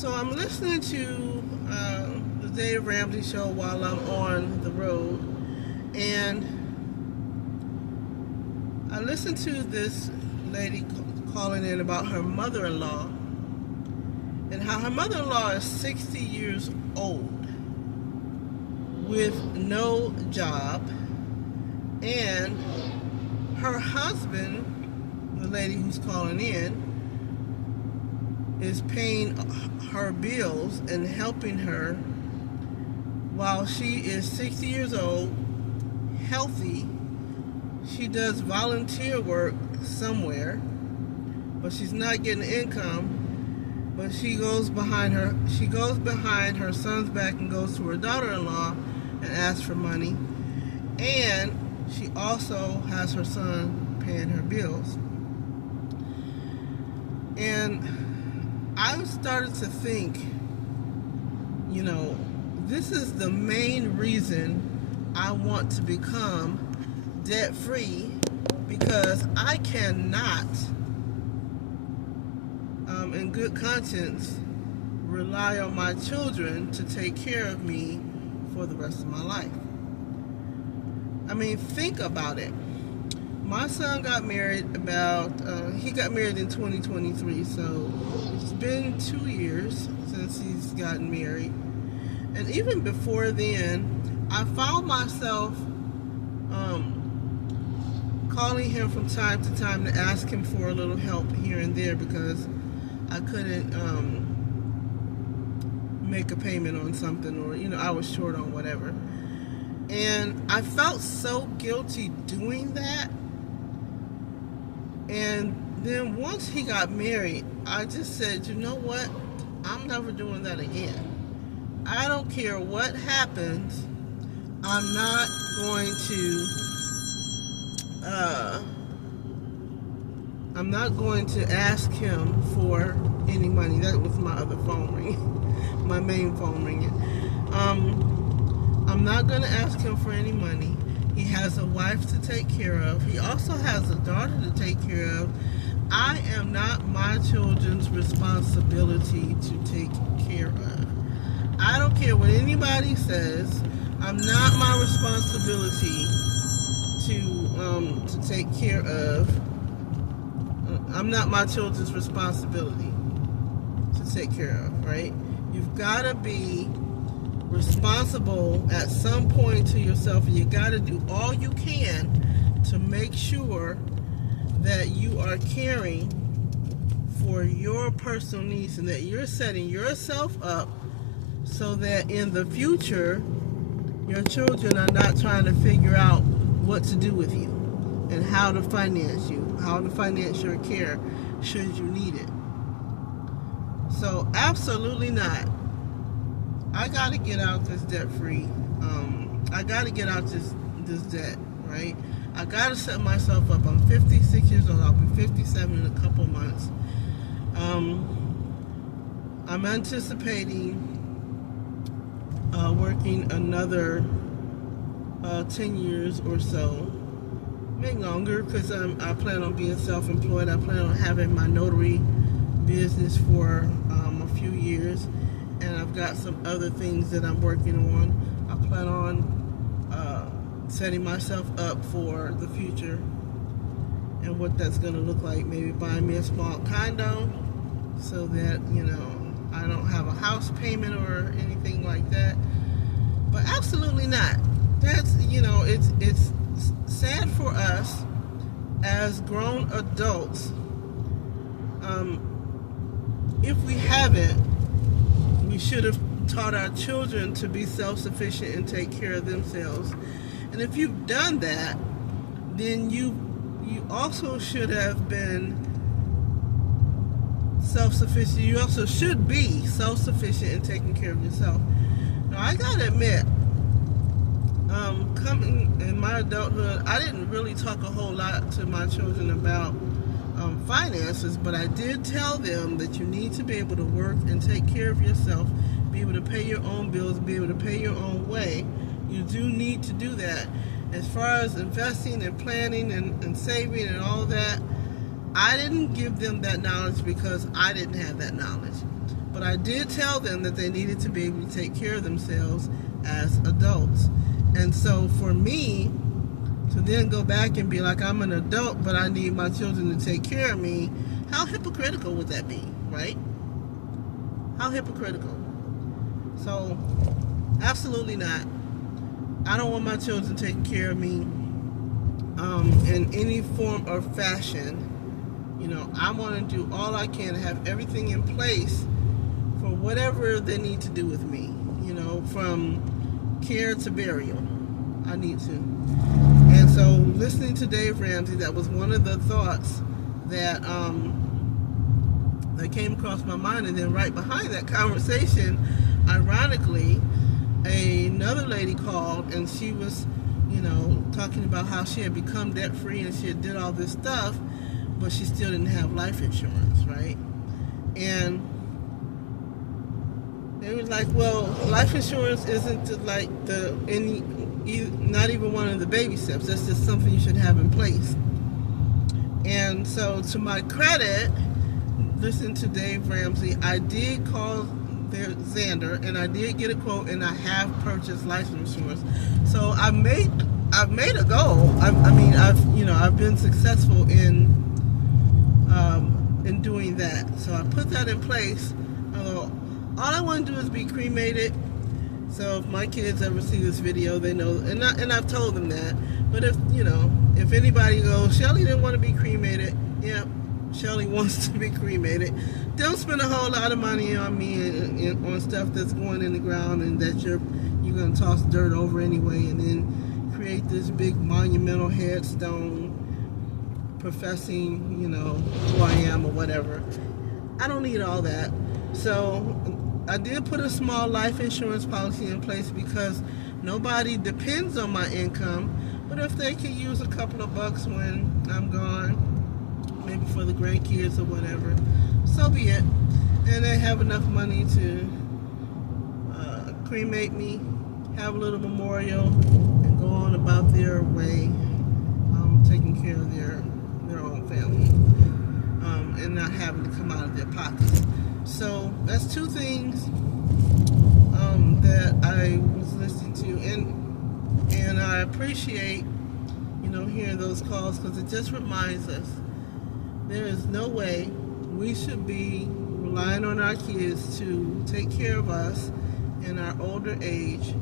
So I'm listening to the Dave Ramsey show while I'm on the road, and I listened to this lady calling in about her mother-in-law and how her mother-in-law is 60 years old with no job, and her husband, the lady who's calling in, is paying her bills and helping her while she is 60 years old, healthy. She does volunteer work somewhere, but she's not getting income. But she goes behind her son's back and goes to her daughter-in-law and asks for money. And she also has her son paying her bills. And I started to think, this is the main reason I want to become debt-free, because I cannot, in good conscience, rely on my children to take care of me for the rest of my life. I mean, think about it. My son got married he got married in 2023, so it's been 2 years since he's gotten married. And even before then, I found myself calling him from time to time to ask him for a little help here and there because I couldn't make a payment on something, or I was short on whatever. And I felt so guilty doing that. And then once he got married, I just said, you know what? I'm never doing that again. I don't care what happens. I'm not going to ask him for any money. That was my other phone ringing, my main phone ringing. I'm not going to ask him for any money. He has a wife to take care of. He also has a daughter to take care of. I am not my children's responsibility to take care of. I don't care what anybody says. I'm not my responsibility to take care of. I'm not my children's responsibility to take care of, right? You've got to be responsible at some point to yourself, and you got to do all you can to make sure that you are caring for your personal needs and that you're setting yourself up so that in the future your children are not trying to figure out what to do with you and how to finance you, how to finance your care should you need it. So absolutely not. I got to get out this debt-free. I got to get out this debt, right? I got to set myself up. I'm 56 years old. I'll be 57 in a couple months. I'm anticipating working another 10 years or so, maybe longer, because I plan on being self-employed. I plan on having my notary business for a few years, and I've got some other things that I'm working on. I plan on setting myself up for the future and what that's going to look like. Maybe buying me a small condo so that, I don't have a house payment or anything like that. But absolutely not. That's, it's sad for us as grown adults. If we haven't, we should have taught our children to be self-sufficient and take care of themselves. And if you've done that, then you also should have been self-sufficient. You also should be self-sufficient in taking care of yourself. Now, I gotta admit, coming in my adulthood, I didn't really talk a whole lot to my children about finances, but I did tell them that you need to be able to work and take care of yourself, be able to pay your own bills, be able to pay your own way. You do need to do that. As far as investing and planning and saving and all that, I didn't give them that knowledge because I didn't have that knowledge. But I did tell them that they needed to be able to take care of themselves as adults. And so for me to then go back and be like, I'm an adult, but I need my children to take care of me, how hypocritical would that be, right? How hypocritical. So, absolutely not. I don't want my children taking care of me in any form or fashion. You know, I want to do all I can to have everything in place for whatever they need to do with me. You know, from care to burial. I need to. And so, listening to Dave Ramsey, that was one of the thoughts that that came across my mind. And then right behind that conversation, ironically, another lady called, and she was, you know, talking about how she had become debt free and she had did all this stuff, but she still didn't have life insurance, right? And they was like, well, life insurance isn't like not even one of the baby steps. That's just something you should have in place. And so, to my credit, listen to Dave Ramsey, I did call Xander, and I did get a quote, and I have purchased life insurance. So I've made a goal. I've been successful in doing that. So I put that in place. All I want to do is be cremated. So if my kids ever see this video, they know, and I've told them that. But if anybody goes, Shelly didn't want to be cremated, yeah, Shelly wants to be cremated. Don't spend a whole lot of money on me and on stuff that's going in the ground and that you're going to toss dirt over anyway, and then create this big monumental headstone professing, who I am or whatever. I don't need all that. So I did put a small life insurance policy in place because nobody depends on my income, but if they could use a couple of bucks when I'm gone, maybe for the grandkids or whatever, so be it. And they have enough money to cremate me, have a little memorial, and go on about their way, taking care of their own family, and not having to come out of their pockets. So that's two things that I was listening to, and I appreciate, hearing those calls, because it just reminds us there is no way we should be relying on our kids to take care of us in our older age,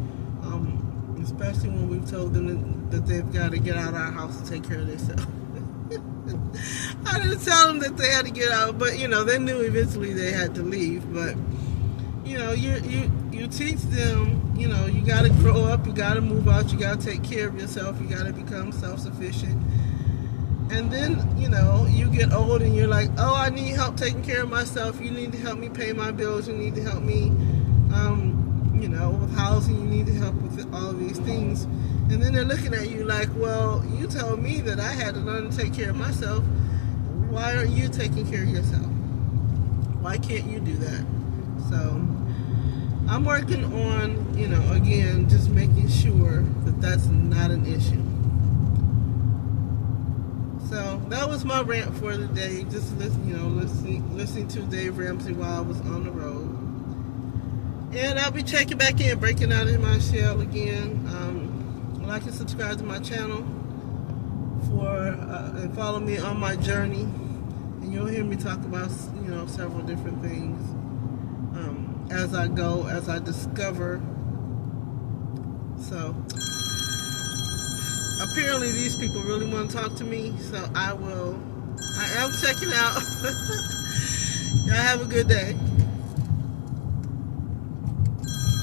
especially when we've told them that they've got to get out of our house and take care of themselves. I didn't tell them that they had to get out, but they knew eventually they had to leave. But you teach them, you got to grow up, you got to move out, you got to take care of yourself, you got to become self-sufficient. And then, you get old and you're like, oh, I need help taking care of myself. You need to help me pay my bills. You need to help me, with housing. You need to help with all of these things. And then they're looking at you like, well, you told me that I had to learn to take care of myself. Why aren't you taking care of yourself? Why can't you do that? So I'm working on, again, just making sure that that's not an issue. So that was my rant for the day. Just listening to Dave Ramsey while I was on the road. And I'll be checking back in, breaking out in my shell again. Like and subscribe to my channel and follow me on my journey. And you'll hear me talk about several different things as I go, as I discover. So apparently these people really want to talk to me, so I am checking out. Y'all have a good day.